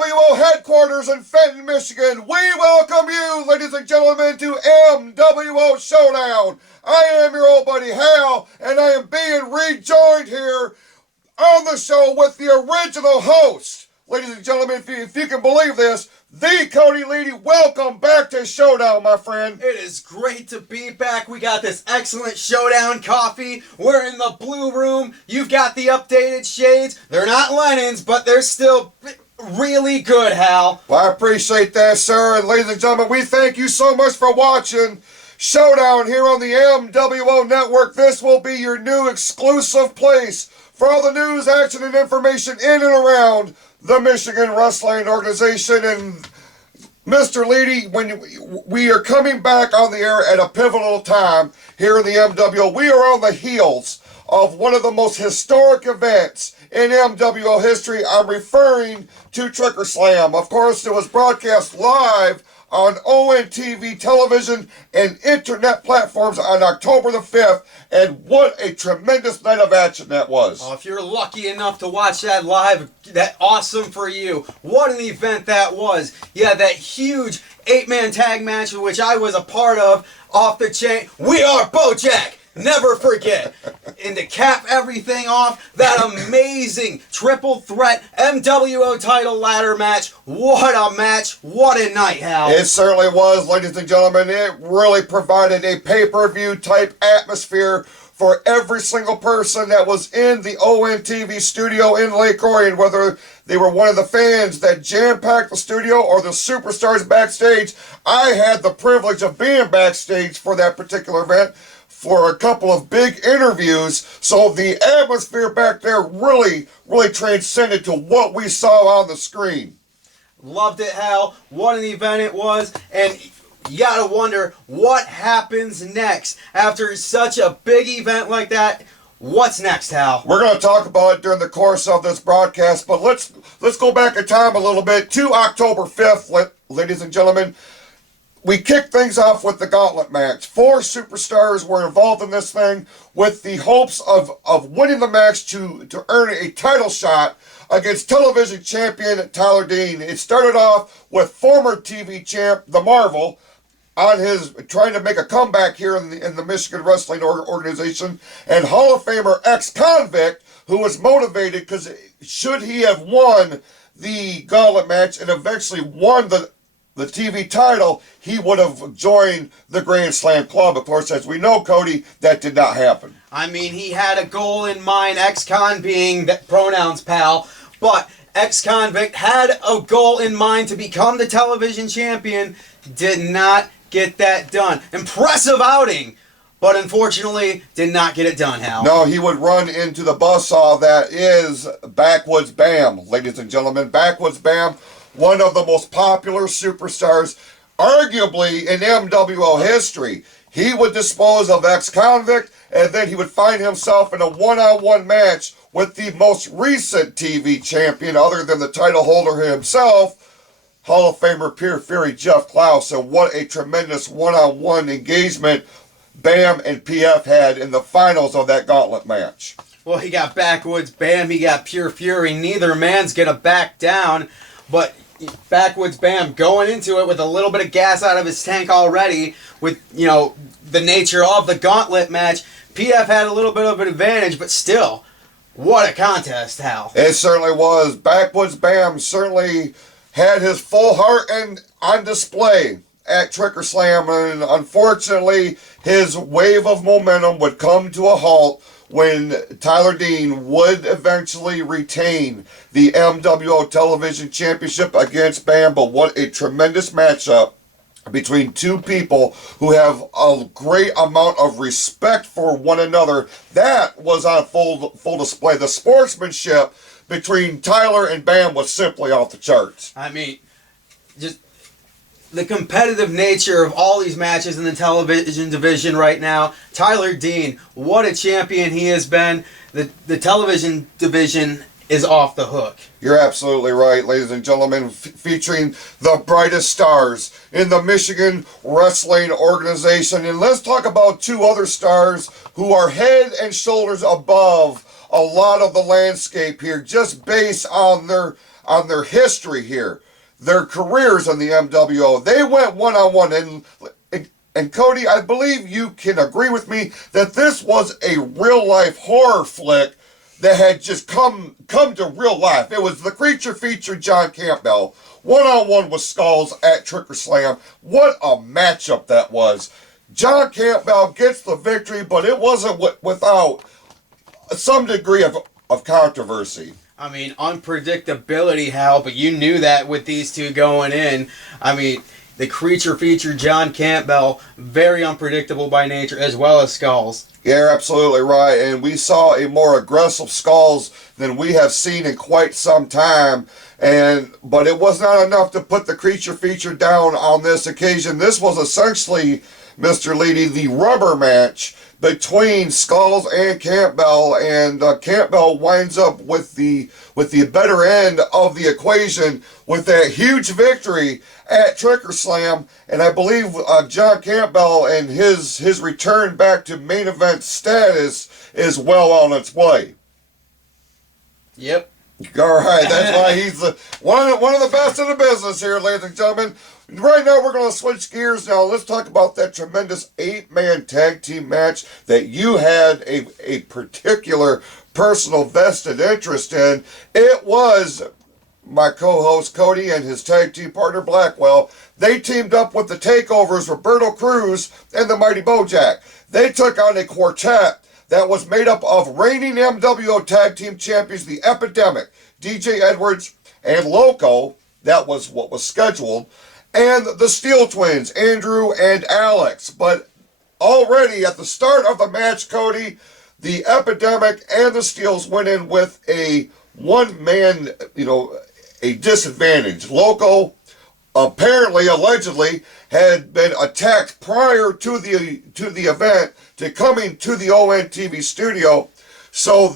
MWO headquarters in Fenton, Michigan, we welcome you, ladies and gentlemen, to MWO Showdown. I am your old buddy Hal, and I am being rejoined here on the show with the original host. Ladies and gentlemen, if you can believe this, the Cody Leedy. Welcome back to Showdown, my friend. It is great to be back. We got this excellent Showdown coffee. We're in the blue room. You've got the updated shades. They're not Lennon's, but they're still really good, Hal. Well, I appreciate that, sir. And ladies and gentlemen, we thank you so much for watching Showdown here on the MWO Network. This will be your new exclusive place for all the news, action, and information in and around the Michigan Wrestling Organization. And Mr. Leedy, when we are coming back on the air at a pivotal time here in the MWO, we are on the heels of one of the most historic events in MWO history. I'm referring to Tricker Slam. Of course, it was broadcast live on ONTV television and internet platforms on October the 5th, and what a tremendous night of action that was. Oh, if you're lucky enough to watch that live, that awesome for you. What an event that was. Yeah, that huge 8-man tag match, which I was a part of, off the chain. We are Bojack! Never forget. And to cap everything off, that amazing triple threat MWO title ladder match. What a match. What a night, Hal. It certainly was, ladies and gentlemen. It really provided a pay-per-view type atmosphere for every single person that was in the ONTV studio in Lake Orion, whether they were one of the fans that jam-packed the studio or the superstars backstage. I had the privilege of being backstage for that particular event for a couple of big interviews, so the atmosphere back there really transcended to what we saw on the screen. Loved it, Hal. What an event it was, and you gotta wonder what happens next after such a big event like that. What's next, Hal? We're going to talk about it during the course of this broadcast, but let's go back in time a little bit to October 5th, ladies and gentlemen. We kicked things off with the gauntlet match. 4 superstars were involved in this thing with the hopes of winning the match to earn a title shot against television champion Tyler Dean. It started off with former TV champ The Marvel on his trying to make a comeback here in the Michigan Wrestling Organization, and Hall of Famer ex-convict, who was motivated because should he have won the gauntlet match and eventually won the TV title, he would have joined the Grand Slam Club. Of course, as we know, Cody, that did not happen. I mean, he had a goal in mind, ex-con being that pronouns, pal, but ex-convict had a goal in mind to become the television champion, did not get that done. Impressive outing, but unfortunately did not get it done, Hal. No, he would run into the buzzsaw that is Backwoods Bam, ladies and gentlemen. Backwoods Bam, one of the most popular superstars, arguably in MWO history. He would dispose of ex-convict, and then he would find himself in a one-on-one match with the most recent TV champion, other than the title holder himself, Hall of Famer Pure Fury Jeff Klaus. And what a tremendous one-on-one engagement Bam and PF had in the finals of that gauntlet match. Well, he got Backwoods Bam, he got Pure Fury. Neither man's gonna back down. But Backwoods Bam going into it with a little bit of gas out of his tank already with, the nature of the gauntlet match. PF had a little bit of an advantage, but still, what a contest, Hal. It certainly was. Backwoods Bam certainly had his full heart and on display at Tricker Slam, and unfortunately, his wave of momentum would come to a halt when Tyler Dean would eventually retain the MWO Television Championship against Bam. But what a tremendous matchup between two people who have a great amount of respect for one another. That was on full display. The sportsmanship between Tyler and Bam was simply off the charts. I mean, just the competitive nature of all these matches in the television division right now. Tyler Dean, what a champion he has been. The television division is off the hook. You're absolutely right, ladies and gentlemen. Featuring the brightest stars in the Michigan Wrestling Organization. And let's talk about 2 other stars who are head and shoulders above a lot of the landscape here, just based on their on their history here, their careers in the MWO. They went one-on-one, and Cody, I believe you can agree with me that this was a real-life horror flick that had just come to real life. It was the creature featured John Campbell, one-on-one with Skulls at Trick or Slam. What a matchup that was. John Campbell gets the victory, but it wasn't without some degree of controversy. I mean, unpredictability, Hal, but you knew that with these two going in. I mean, the creature featured John Campbell, very unpredictable by nature, as well as Skulls. Yeah, you're absolutely right. And we saw a more aggressive Skulls than we have seen in quite some time. But it was not enough to put the creature feature down on this occasion. This was essentially, Mr. Leedy, the rubber match between Skulls and Campbell, and Campbell winds up with the better end of the equation with that huge victory at Trick or Slam. And I believe John Campbell and his return back to main event status is well on its way. Yep. All right, that's why he's one of the best in the business here, ladies and gentlemen. Right now, we're going to switch gears now. Let's talk about that tremendous 8-man tag team match that you had a particular personal vested interest in. It was my co-host Cody and his tag team partner Blackwell. They teamed up with the Takeovers, Roberto Cruz and the Mighty Bojack. They took on a quartet that was made up of reigning MWO Tag Team Champions, the Epidemic, DJ Edwards and Loco. That was what was scheduled. And the Steel Twins, Andrew and Alex. But already at the start of the match, Cody, the Epidemic and the Steels went in with a one-man, a disadvantage. Loco apparently, allegedly, had been attacked prior to the event, to coming to the ONTV studio. So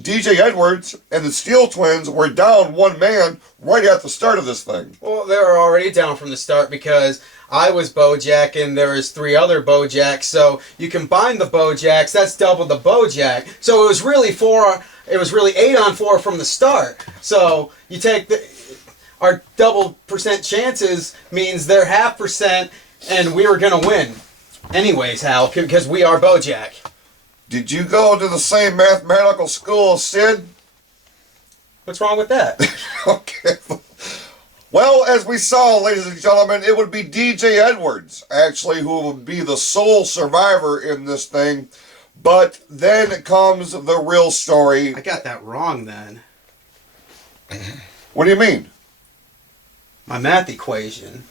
DJ Edwards and the Steel Twins were down one man right at the start of this thing. Well, they were already down from the start because I was Bojack and there was 3 other Bojacks. So you combine the Bojacks, that's double the Bojack. So it was really 8 on 4 from the start. So you take our double percent chances means they're 0.5%, and we were gonna win. Anyways, Hal, because we are Bojack. Did you go to the same mathematical school as Sid? What's wrong with that? Okay. Well, as we saw, ladies and gentlemen, it would be DJ Edwards, actually, who would be the sole survivor in this thing. But then comes the real story. I got that wrong then. What do you mean? My math equation.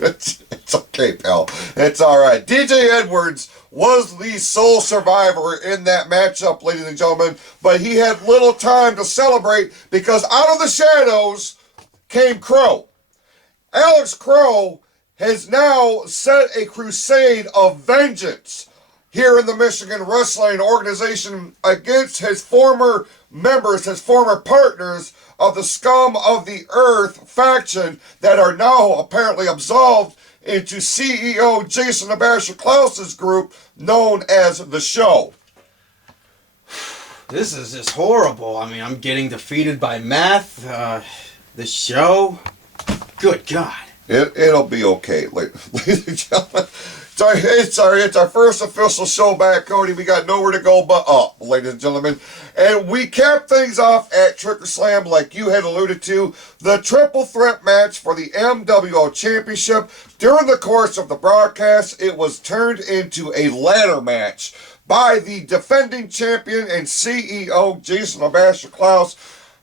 It's okay, pal. It's all right. DJ Edwards was the sole survivor in that matchup, ladies and gentlemen, but he had little time to celebrate because out of the shadows came Crow. Alex Crow has now set a crusade of vengeance here in the Michigan Wrestling Organization against his former members, his former partners of the Scum of the Earth faction that are now apparently absolved into CEO Jason Abasher Klaus's group known as The Show. This is just horrible. I mean, I'm getting defeated by math. The Show. Good God. It'll be okay, ladies and gentlemen. It's our first official show back, Cody. We got nowhere to go but up, ladies and gentlemen. And we capped things off at Trick or Slam, like you had alluded to, the triple threat match for the MWO Championship. During the course of the broadcast, it was turned into a ladder match by the defending champion and CEO, Jason Abasher Klaus.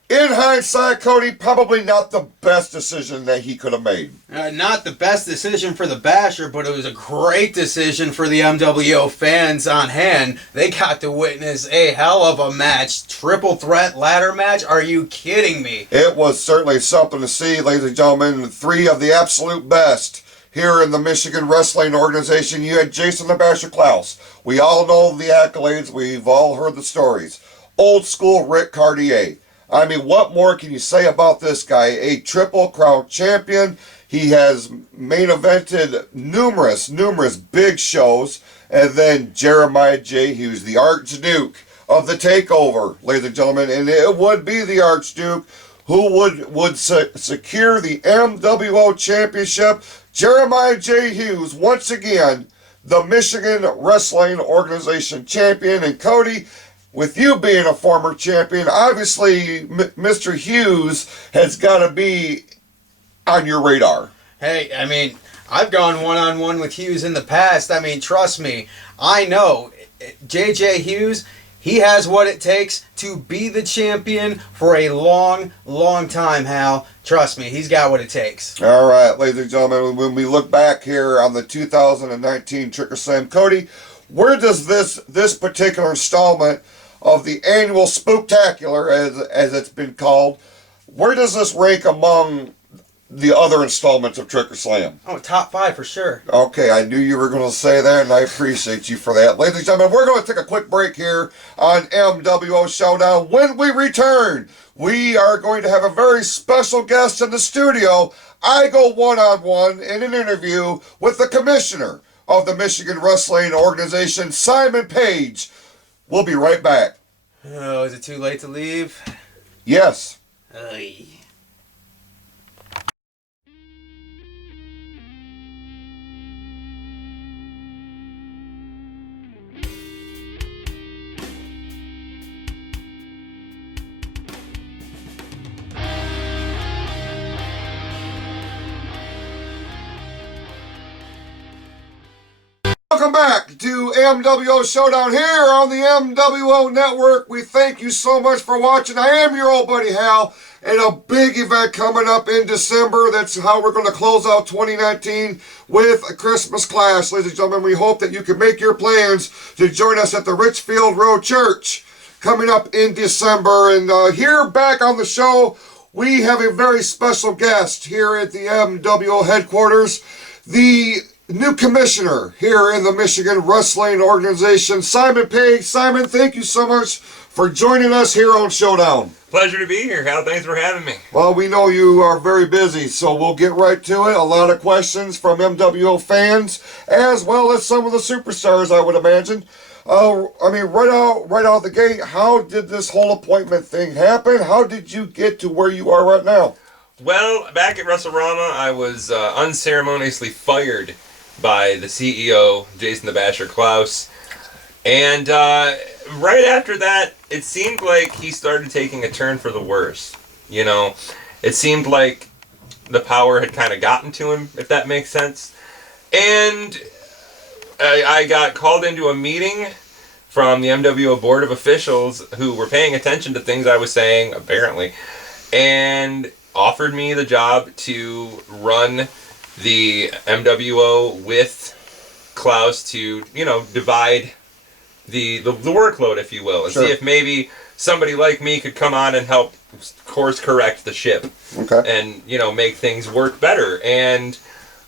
In hindsight, Cody, probably not the best decision that he could have made. Not the best decision for the Basher, but it was a great decision for the MWO fans on hand. They got to witness a hell of a match. Triple threat ladder match? Are you kidding me? It was certainly something to see, ladies and gentlemen. 3 of the absolute best here in the Michigan Wrestling Organization. You had Jason Abasher Klaus. We all know the accolades. We've all heard the stories. Old school Rick Cartier. I mean, what more can you say about this guy? A Triple Crown champion. He has main evented numerous big shows. And then Jeremiah J., he was the archduke of the takeover, ladies and gentlemen, and it would be the Archduke who would secure the MWO Championship. Jeremiah J. Hughes, once again, the Michigan Wrestling Organization champion. And Cody, with you being a former champion, obviously Mr. Hughes has got to be on your radar. Hey, I mean, I've gone one-on-one with Hughes in the past. I mean, trust me, I know JJ Hughes, he has what it takes to be the champion for a long, long time, Hal. Trust me, he's got what it takes. All right, ladies and gentlemen, when we look back here on the 2019 Tricker Slam, Cody, where does this particular installment of the annual Spooktacular, as it's been called, where does this rank among the other installments of Tricker Slam? Oh, top 5 for sure. Okay, I knew you were going to say that, and I appreciate you for that. Ladies and gentlemen, we're going to take a quick break here on MWO Showdown. When we return, we are going to have a very special guest in the studio. I go one-on-one in an interview with the commissioner of the Michigan Wrestling Organization, Simon Paige. We'll be right back. Oh, is it too late to leave? Yes. Oy. Welcome back to MWO Showdown here on the MWO Network. We thank you so much for watching. I am your old buddy Hal, and a big event coming up in December. That's how we're going to close out 2019 with a Christmas Clash. Ladies and gentlemen, we hope that you can make your plans to join us at the Richfield Road Church coming up in December. And here back on the show, we have a very special guest here at the MWO headquarters, the new commissioner here in the Michigan Wrestling Organization, Simon Paige. Simon, thank you so much for joining us here on Showdown. Pleasure to be here, Hal. Thanks for having me. Well, we know you are very busy, so we'll get right to it. A lot of questions from MWO fans, as well as some of the superstars, I would imagine. I mean, right out the gate, how did this whole appointment thing happen? How did you get to where you are right now? Well, back at WrestleRama, I was unceremoniously fired by the CEO, Jason the Basher Klaus. And right after that, it seemed like he started taking a turn for the worse. You know, it seemed like the power had kind of gotten to him, if that makes sense. And I got called into a meeting from the MWO Board of Officials who were paying attention to things I was saying, apparently, and offered me the job to run the MWO with Klaus to, you know, divide the workload, if you will, and Sure. see if maybe somebody like me could come on and help course correct the ship. Okay. And, you know, make things work better. And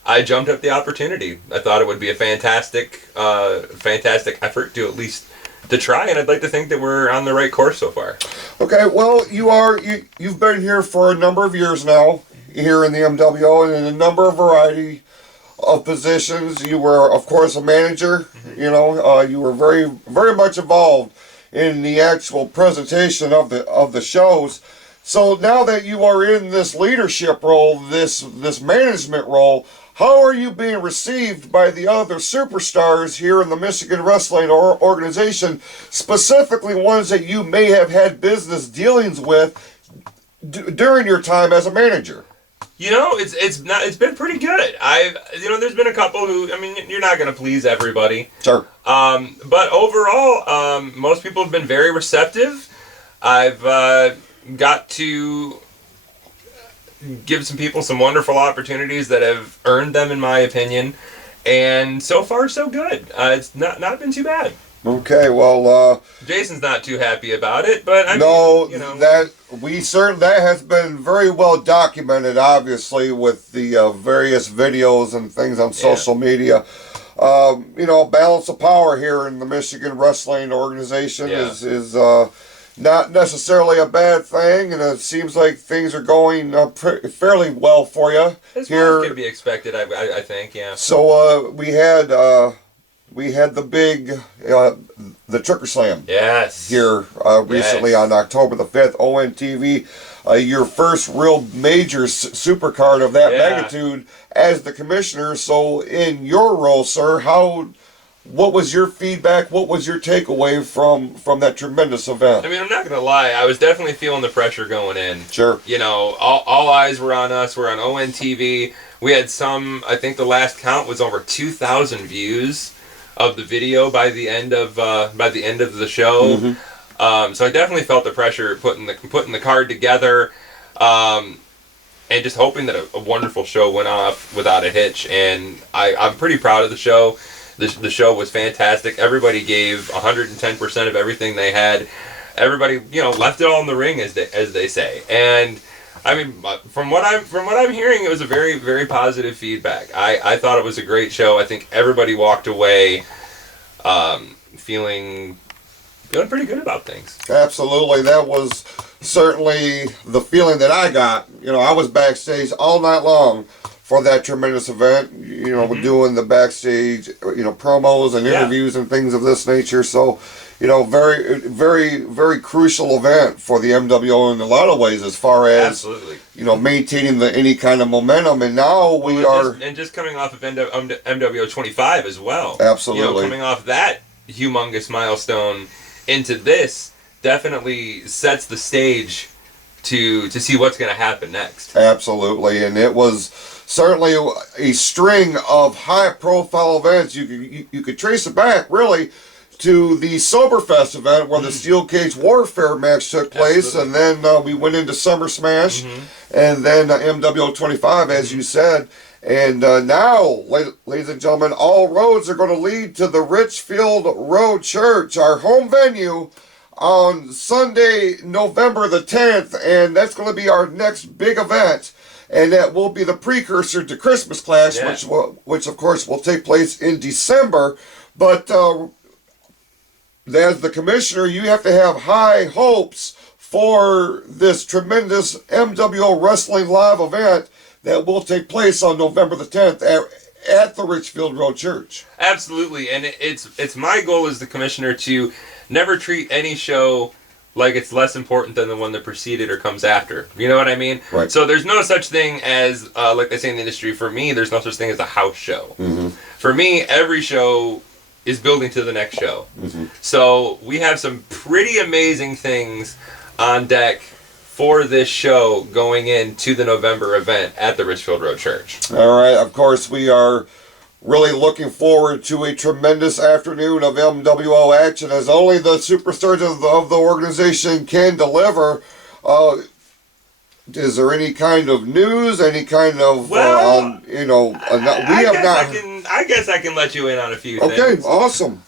I jumped at the opportunity. I thought it would be a fantastic effort to at least to try, and I'd like to think that we're on the right course so far. Okay, well, you've been here for a number of years now, here in the MWO, and in a number of variety of positions. You were, of course, a manager. You know, you were very, very much involved in the actual presentation of the shows. So now that you are in this leadership role, this management role, how are you being received by the other superstars here in the Michigan Wrestling Organization, specifically ones that you may have had business dealings with during your time as a manager? You know, it's been pretty good. There's been a couple who, I mean, you're not going to please everybody. Sure. But overall, most people have been very receptive. I've got to give some people some wonderful opportunities that have earned them, in my opinion. And so far, so good. It's not been too bad. Okay, well, Jason's not too happy about it, but I no, mean, you know, that has been very well documented, obviously, with the various videos and things on social media. Balance of power here in the Michigan Wrestling Organization is not necessarily a bad thing, and it seems like things are going fairly well for you as here. well as can be expected, I think. Yeah. So we had we had the big, the Tricker Slam. Yes. Here recently on October the 5th, ONTV. Your first real major super card of that magnitude as the commissioner. So in your role, sir, what was your feedback? What was your takeaway from that tremendous event? I mean, I'm not going to lie. I was definitely feeling the pressure going in. Sure. You know, all eyes were on us. We're on ONTV. We had I think the last count was over 2,000 views of the video by the end of the show. Mm-hmm. So I definitely felt the pressure putting the card together, and just hoping that a wonderful show went off without a hitch. And I'm pretty proud of the show. The show was fantastic. Everybody gave 110% of everything they had. Everybody, left it all in the ring, as they say. And I mean, from what I'm hearing, it was a very, very positive feedback. I thought it was a great show. I think everybody walked away feeling pretty good about things. Absolutely, that was certainly the feeling that I got. I was backstage all night long for that tremendous event, doing the backstage, promos and interviews and things of this nature. So, very, very, very crucial event for the MWO in a lot of ways, as far as maintaining any kind of momentum. And now we are just coming off of MWO 25 as well. Absolutely, coming off that humongous milestone into this definitely sets the stage to see what's going to happen next. Absolutely, and it was certainly a string of high-profile events. You could trace it back, really, to the Soberfest event where the Steel Cage Warfare match took place. Absolutely. And then we went into Summer Smash, and then MWO 25, as you said. And now, ladies and gentlemen, all roads are going to lead to the Richfield Road Church, our home venue, on Sunday, November the 10th. And that's going to be our next big event. And that will be the precursor to Christmas Clash, which of course will take place in December. But as the commissioner, you have to have high hopes for this tremendous MWO Wrestling live event that will take place on November the 10th at the Richfield Road Church. Absolutely, and it's my goal as the commissioner to never treat any show like it's less important than the one that preceded or comes after. You know what I mean? Right. So there's no such thing as, like they say in the industry, for me, there's no such thing as a house show. Mm-hmm. For me, every show is building to the next show. Mm-hmm. So we have some pretty amazing things on deck for this show going into the November event at the Richfield Road Church. All right. Of course, we are really looking forward to a tremendous afternoon of MWO action, as only the superstars of the organization can deliver. Is there any kind of news? Any kind of I guess I can let you in on a few things. Okay, awesome,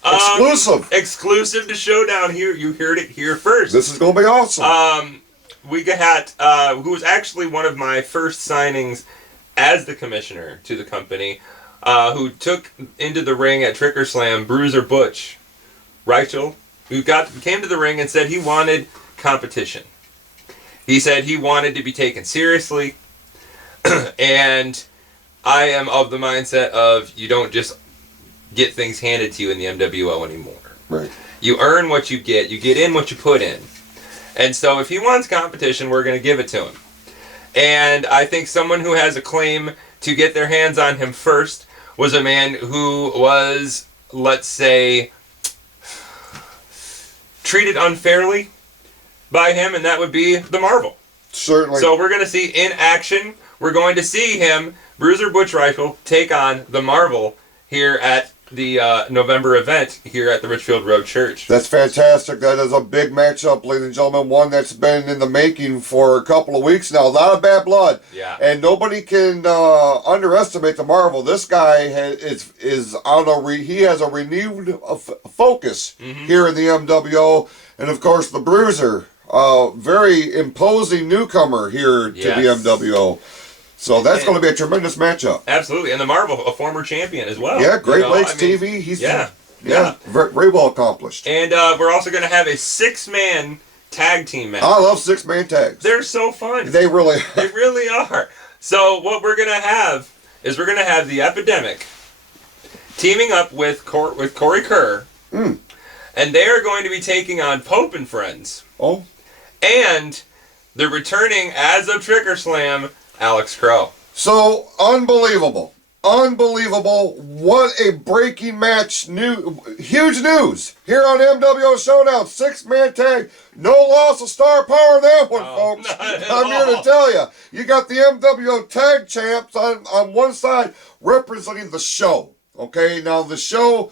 exclusive to Showdown. Here, you heard it here first. This is gonna be awesome. We got who was actually one of my first signings as the commissioner to the company. Who took into the ring at Tricker Slam, Bruiser Butch Reichel, who came to the ring and said he wanted competition. He said he wanted to be taken seriously, and I am of the mindset of you don't just get things handed to you in the MWO anymore. Right. You earn what you get in what you put in. And so if he wants competition, we're going to give it to him. And I think someone who has a claim to get their hands on him first was a man who was, let's say, treated unfairly by him, and that would be the Marvel. Certainly. So we're going to see in action, we're going to see him, Bruiser Butch Reichel, take on the Marvel here at the November event here at the Richfield Road Church. That's fantastic. That is a big matchup, ladies and gentlemen. One that's been in the making for a couple of weeks now. A lot of bad blood. Yeah. And nobody can underestimate the Marvel. This guy is on he has a renewed focus here in the MWO, and of course the Bruiser, very imposing newcomer here to the MWO. So that's going to be a tremendous matchup. Absolutely. And the Marvel, a former champion as well. Yeah, Great Lakes TV. He's very, very well accomplished. And we're also going to have a 6-man tag team match. I love 6-man tags. They're so fun. They really are. So what we're going to have is we're going to have the Epidemic teaming up with Corey Kerr, and they are going to be taking on Pope and Friends. Oh. And they're returning, as of Trigger Slam, Alex Crow. So, unbelievable. Unbelievable. What a breaking match. Huge news here on MWO Showdown. 6-man tag. No loss of star power in that one, folks. I'm here to tell you. You got the MWO tag champs on one side representing the show. Okay, now the show,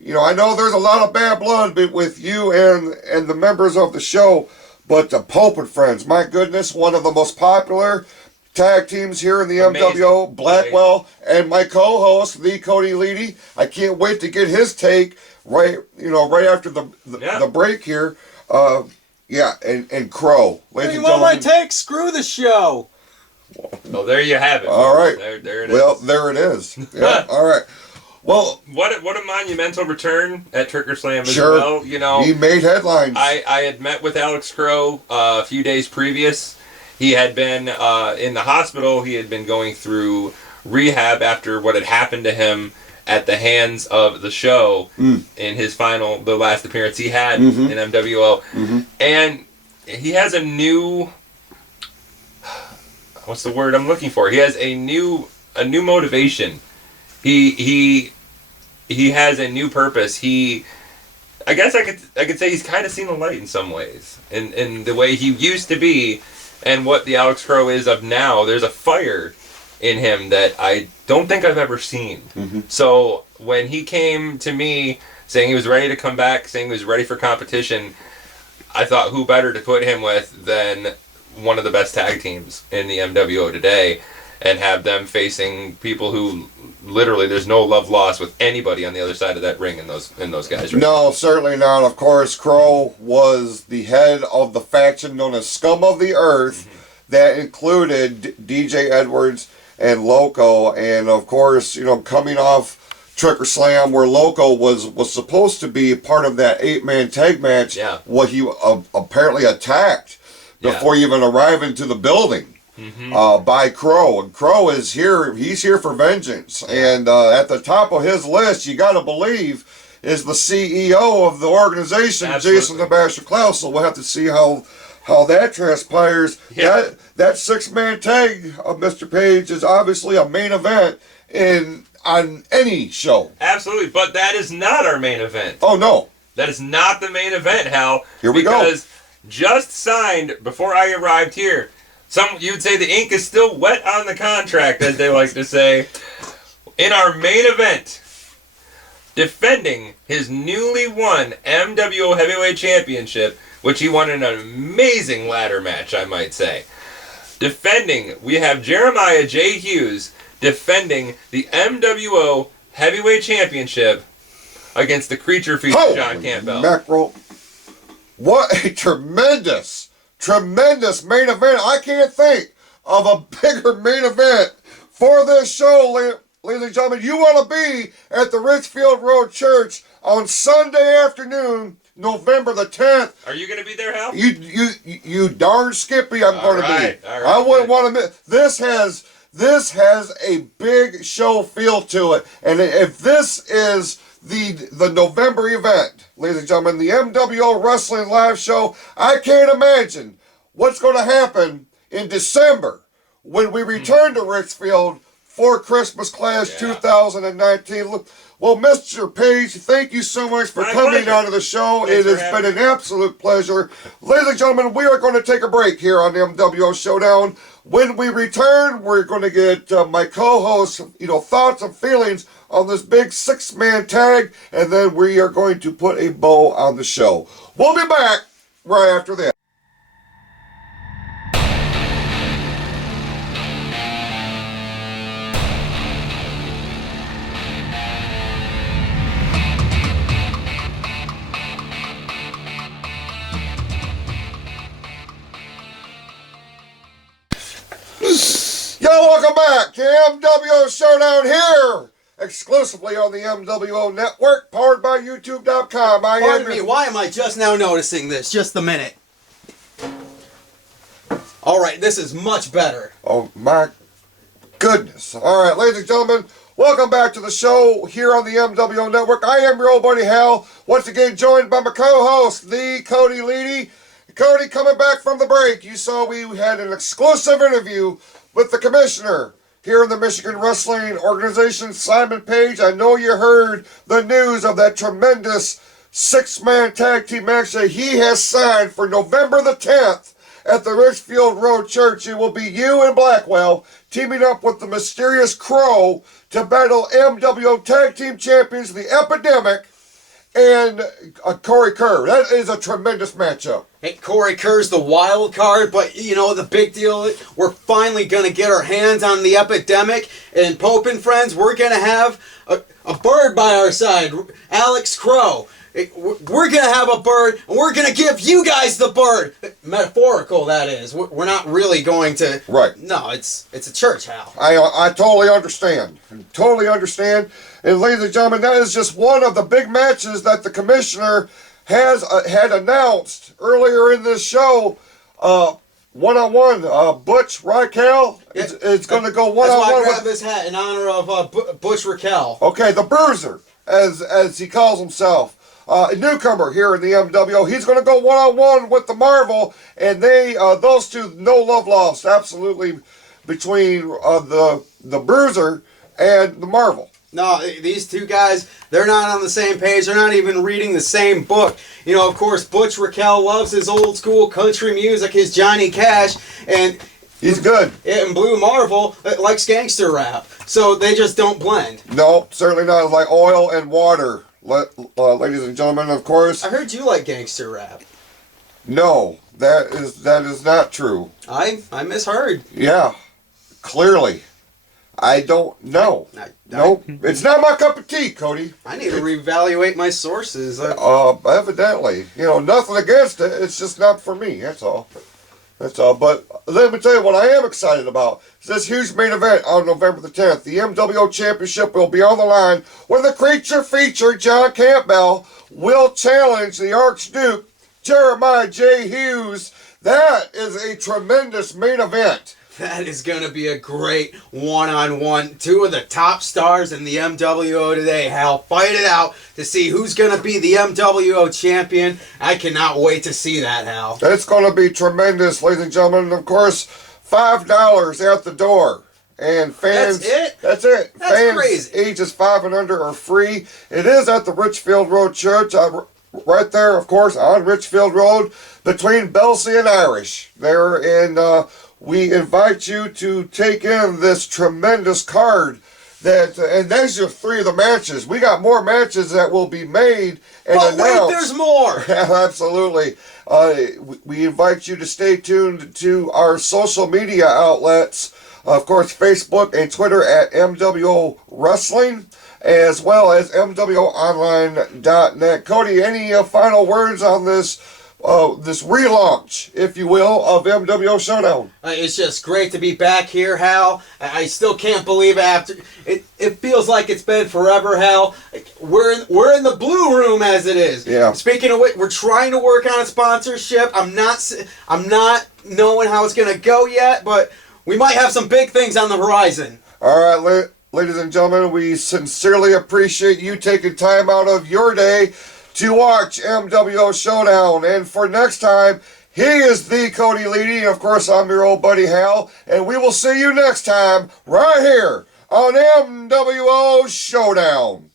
I know there's a lot of bad blood with you and the members of the show, but the Pope and Friends, my goodness, one of the most popular tag teams here in the MWO, Blackwell, and my co-host, the Cody Leedy. I can't wait to get his take right after the break here. And Crow. Hey, you want my take? Screw the show. Well, there you have it. All right. There it is. Well, there it is. Yeah. All right. Well, what a monumental return at Trigger Slam as sure. well. He made headlines. I had met with Alex Crow a few days previous. He had been in the hospital. He had been going through rehab after what had happened to him at the hands of the show in the last appearance he had in MWO. And he has a new, what's the word I'm looking for? He has a new motivation. He has a new purpose. I guess I could say he's kind of seen the light in some ways. In the way he used to be and what the Alex Crow is of now. There's a fire in him that I don't think I've ever seen. So when he came to me saying he was ready to come back, saying he was ready for competition, I thought who better to put him with than one of the best tag teams in the MWO today, and have them facing people who literally there's no love lost with anybody on the other side of that ring in those guys. Right? No, certainly not. Of course, Crow was the head of the faction known as Scum of the Earth that included DJ Edwards and Loco, and of course, coming off Trigger Slam where Loco was supposed to be part of that 8-man tag match, what he apparently attacked before even arriving to the building. By Crow, and Crow is here. He's here for vengeance, and at the top of his list, you got to believe, is the CEO of the organization, Absolutely. Jason the Basher Klaus. So we'll have to see how that transpires. That 6-man tag of Mr. Paige is obviously a main event on any show. Absolutely, but that is not our main event. Oh no, that is not the main event, Hal. Here we go. Because just signed before I arrived here. You'd say the ink is still wet on the contract, as they like to say. In our main event, defending his newly won MWO Heavyweight Championship, which he won in an amazing ladder match, I might say. We have Jeremiah J. Hughes defending the MWO Heavyweight Championship against the Creature Feature John Campbell. Mackerel. What a tremendous main event. I can't think of a bigger main event for this show, ladies and gentlemen. You want to be at the Richfield Road Church on Sunday afternoon, November the 10th. Are you going to be there, Hal? You darn skippy I'm going to be. All right, I wouldn't want to miss. This has a big show feel to it. And if this is the November event, ladies and gentlemen, the MWO Wrestling live show, I can't imagine what's going to happen in December when we return to Richfield for Christmas Clash 2019. Well, Mr. Paige, thank you so much for coming on to the show. It has been an absolute pleasure. Ladies and gentlemen, we are going to take a break here on MWO Showdown. When we return, we're going to get my co-host, thoughts and feelings on this big 6-man tag, and then we are going to put a bow on the show. We'll be back right after this. Yo, welcome back to MWO Showdown here, exclusively on the MWO Network, powered by YouTube.com. Pardon me, why am I just now noticing this? Just a minute. Alright, this is much better. Oh, my goodness. All right, ladies and gentlemen, welcome back to the show here on the MWO Network. I am your old buddy Hal, once again joined by my co-host, the Cody Leedy. Cody, coming back from the break, you saw we had an exclusive interview with the commissioner here in the Michigan Wrestling Organization, Simon Paige. I know you heard the news of that tremendous six-man tag team match that he has signed for November the 10th at the Richfield Road Church. It will be you and Blackwell teaming up with the Mysterious Crow to battle MWO Tag Team Champions, the Epidemic, and Corey Kerr. That is a tremendous matchup. Hey, Corey Kerr's the wild card, but you know the big deal, we're finally going to get our hands on the Epidemic, and Pope and friends, we're going to have a bird by our side, Alex Crow. We're going to have a bird, and we're going to give you guys the bird. Metaphorical, that is. We're not really going to... Right. No, it's a church, Hal. I totally understand. Totally understand. And ladies and gentlemen, that is just one of the big matches that the commissioner has had announced earlier in this show. One-on-one, Butch Raquel is going to go one-on-one. That's why I grabbed this hat in honor of Butch Raquel. Okay, the Bruiser, as he calls himself. A newcomer here in the MWO. He's going to go one-on-one with the Marvel, and those two, no love lost, absolutely, between the Bruiser and the Marvel. No, these two guys, they're not on the same page. They're not even reading the same book. You know, of course, Butch Raquel loves his old school country music, his Johnny Cash, and he's good. And Blue Marvel likes gangster rap, so they just don't blend. No, certainly not. It's like oil and water. Ladies and gentlemen, of course. I heard you like gangster rap. No, that is not true. I misheard. Yeah, clearly. I don't know. Nope, it's not my cup of tea, Cody. I need to reevaluate my sources. Evidently, nothing against it. It's just not for me. That's all. That's all. But let me tell you what I am excited about. It's this huge main event on November the 10th. The MWO Championship will be on the line where the creature feature, John Campbell, will challenge the Archduke, Jeremiah J. Hughes. That is a tremendous main event. That is going to be a great one-on-one. Two of the top stars in the MWO today, Hal. Fight it out to see who's going to be the MWO champion. I cannot wait to see that, Hal. It's going to be tremendous, ladies and gentlemen. And of course, $5 at the door. And fans... That's it? That's it. That's fans crazy. Ages 5 and under are free. It is at the Richfield Road Church. Right there, of course, on Richfield Road, between Belsey and Irish. There in... we invite you to take in this tremendous card and there's just 3 of the matches. We got more matches that will be made and but announced. Wait, there's more. Absolutely. We invite you to stay tuned to our social media outlets, of course, Facebook and Twitter at MWO Wrestling, as well as MWOonline.net. Cody, any final words on this relaunch, if you will, of MWO Showdown? It's just great to be back here, Hal. I still can't believe it feels like it's been forever, Hal. We're in the blue room as it is. Yeah. Speaking of which, we're trying to work on a sponsorship. I'm not knowing how it's gonna go yet, but we might have some big things on the horizon. All right, ladies and gentlemen, we sincerely appreciate you taking time out of your day to watch MWO Showdown. And for next time, he is the Cody Leedy. Of course, I'm your old buddy Hal. And we will see you next time right here on MWO Showdown.